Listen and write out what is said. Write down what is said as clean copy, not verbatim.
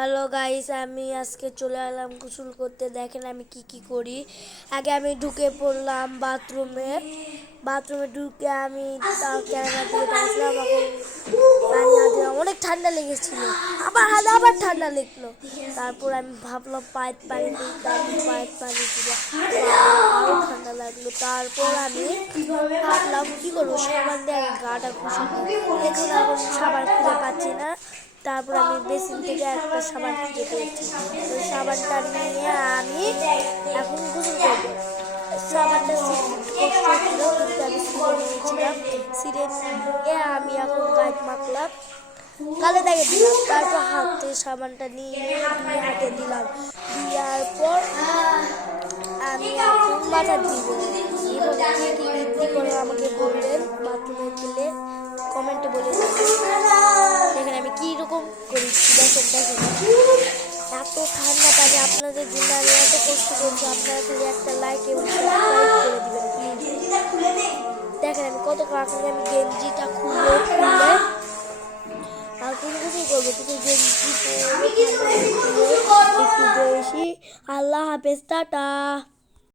Hello guys, আমি আজকে চলে এলাম গোসল করতে। দেখেন আমি কি করি। আগে আমি ঢুকে পড়লাম বাথরুমে ঢুকে আমি ক্যামেরা দিয়ে দাঁড়ালাম। এখন পানি হাতে অনেক ঠান্ডা লেগেছিল, আবার ঠান্ডা লাগলো। তারপর আমি ভাবলাম পায়ের পানি দিই, তারপর পায়ের পানি দিব, আরও ঠান্ডা লাগলো। তারপর আমি ভাবলাম কি করবো, সাবান দিয়ে আগে গাটা ঘষে নিই। এখন সাবান খুঁজে পাচ্ছি না। তারপর আমি বেসিন থেকে একটা সাবান খুঁজে পেয়েছি। ওই সাবানটা নিয়ে আমি এখন গোসল করবো। সাবানটা কষ্ট হচ্ছিল, কিন্তু আমি সিরে নিয়েছিলাম। সিরে নিয়ে আমি এখন গায়ে মাখলাম, গালে দাগে দিলাম। তারপর হাতে সাবানটা নিয়ে দুই হাতে দিলাম। দেওয়ার পর আমি এখন মাথা দিব। এবং কে কি বৃদ্ধি করে আমাকে বললেন বাথরুমে গেলে কমেন্টে বলে দেখেন আমি কীরকম করেছি। দেখেন এত ঠান্ডা পানি আপনাদের জন্য আমি এত কষ্ট করছি। আপনারা খালি একটা লাইক এবং সাবস্ক্রাইব করে দিবেন প্লিজ। দেখেন আমি কত কারণে আমি গেঞ্জিটা খুলে আর কোনো কিছু করবো, কিন্তু গেঞ্জি একটু বেশি। আল্লাহ হাফেজ, টাটা।